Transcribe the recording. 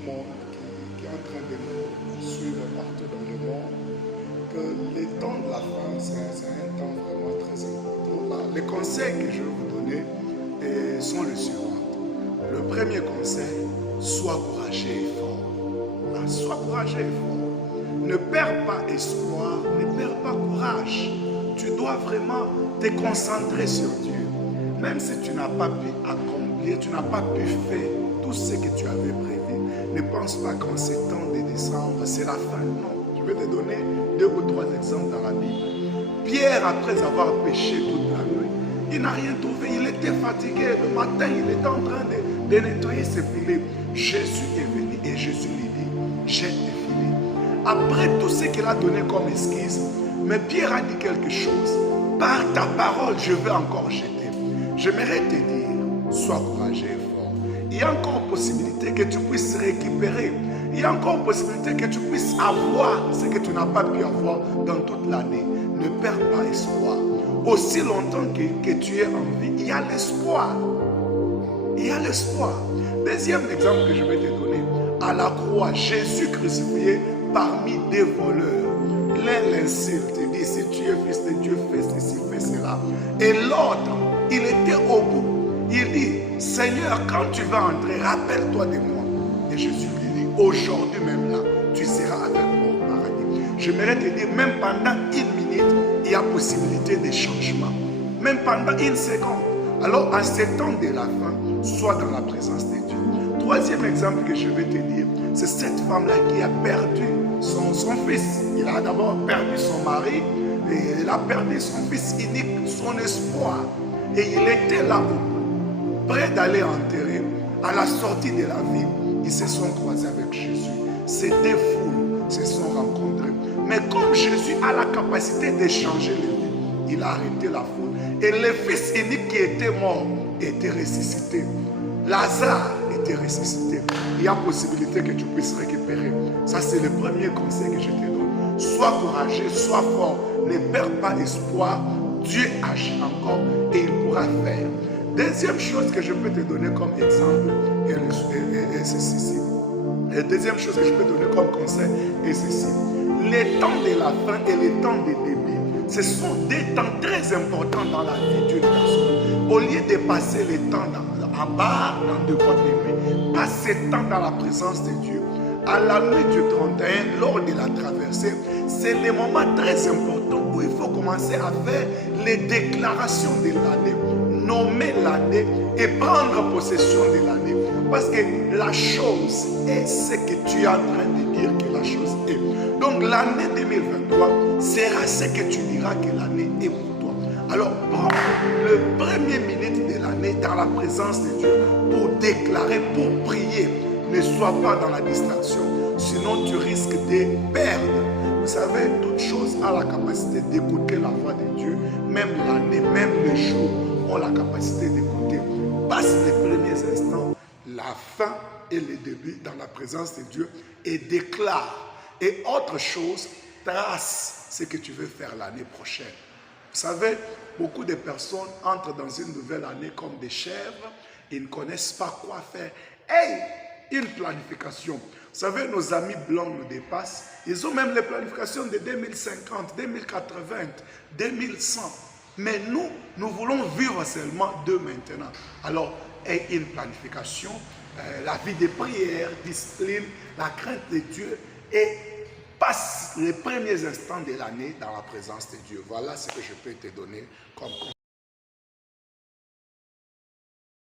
le monde qui est en train de nous suivre partout dans le monde, que les temps de la fin, c'est un temps vraiment très important. Les conseils que je vais vous donner sont les suivants. Le premier conseil, sois courageux et fort. Sois courageux et fort. Ne perds pas espoir, ne perds pas courage. Tu dois vraiment te concentrer sur Dieu. Même si tu n'as pas pu accomplir, tu n'as pas pu faire tout ce que tu avais prévu, ne pense pas qu'en ces temps de décembre, c'est la fin. Non, je vais te donner 2 ou 3 exemples dans la Bible. Pierre, après avoir péché toute la nuit, il n'a rien trouvé, il était fatigué. Le matin, il était en train de nettoyer ses filets. Jésus est venu et Jésus lui dit, jette tes filets. Après tout ce qu'il a donné comme esquisse, mais Pierre a dit quelque chose. Par ta parole, je vais encore jeter. J'aimerais te dire, sois courageux et fort. Il y a encore possibilité que tu puisses récupérer. Il y a encore possibilité que tu puisses avoir ce que tu n'as pas pu avoir dans toute l'année. Ne perds pas espoir. Aussi longtemps que tu es en vie, il y a l'espoir. Il y a l'espoir. Deuxième exemple que je vais te donner. À la croix, Jésus crucifié parmi des voleurs. L'un l'insulte, il dit, si tu es fils de Dieu, fais ceci, fais cela. Et l'autre, il était au bout. Il dit, Seigneur, quand tu vas entrer, rappelle-toi de moi. Et Jésus lui dit, aujourd'hui même là, tu seras avec moi au paradis. J'aimerais te dire, même pendant 1 minute, il y a possibilité de changement. Même pendant 1 seconde. Alors, en ce temps de la fin, sois dans la présence de Dieu. Troisième exemple que je vais te dire, c'est cette femme-là qui a perdu son fils. Il a d'abord perdu son mari, et il a perdu son fils unique, son espoir. Et il était là, prêt d'aller enterrer. À la sortie de la ville, ils se sont croisés avec Jésus. Ces 2 foules se sont rencontrées. Mais comme Jésus a la capacité d'échanger les vies, il a arrêté la foule. Et le fils unique qui était mort était ressuscité. Lazare était ressuscité. Il y a possibilité que tu puisses récupérer. Ça, c'est le premier conseil que je te donne. Sois courageux, sois fort. Ne perds pas espoir. Dieu agit encore et il pourra faire. Deuxième chose que je peux te donner comme exemple, et c'est ceci. La deuxième chose que je peux te donner comme conseil, est ceci. Les temps de la fin et les temps de début, ce sont des temps très importants dans la vie d'une personne. Au lieu de passer les temps en bas, dans des boîtes de nuit, passe ce temps dans la présence de Dieu. À la nuit du 31, lors de la traversée, c'est le moment très important où il faut commencer à faire les déclarations de l'année, nommer l'année et prendre possession de l'année. Parce que la chose est ce que tu es en train de dire que la chose est. Donc l'année 2023 sera ce que tu diras que l'année est pour toi. Alors prends le premier minute de l'année dans la présence de Dieu pour déclarer, pour prier. Ne sois pas dans la distraction, sinon tu risques de perdre. Vous savez, toute chose a la capacité d'écouter la voix de Dieu. Même l'année, même les jours ont la capacité d'écouter. Passe les premiers instants, la fin et le début dans la présence de Dieu et déclare. Et autre chose, trace ce que tu veux faire l'année prochaine. Vous savez, beaucoup de personnes entrent dans une nouvelle année comme des chèvres. Ils ne connaissent pas quoi faire. Hey! Une planification. Vous savez, nos amis blancs nous dépassent. Ils ont même les planifications de 2050, 2080, 2100. Mais nous voulons vivre seulement de maintenant. Alors, aie une planification, la vie de prière, discipline, la crainte de Dieu et passe les premiers instants de l'année dans la présence de Dieu. Voilà ce que je peux te donner comme conseil.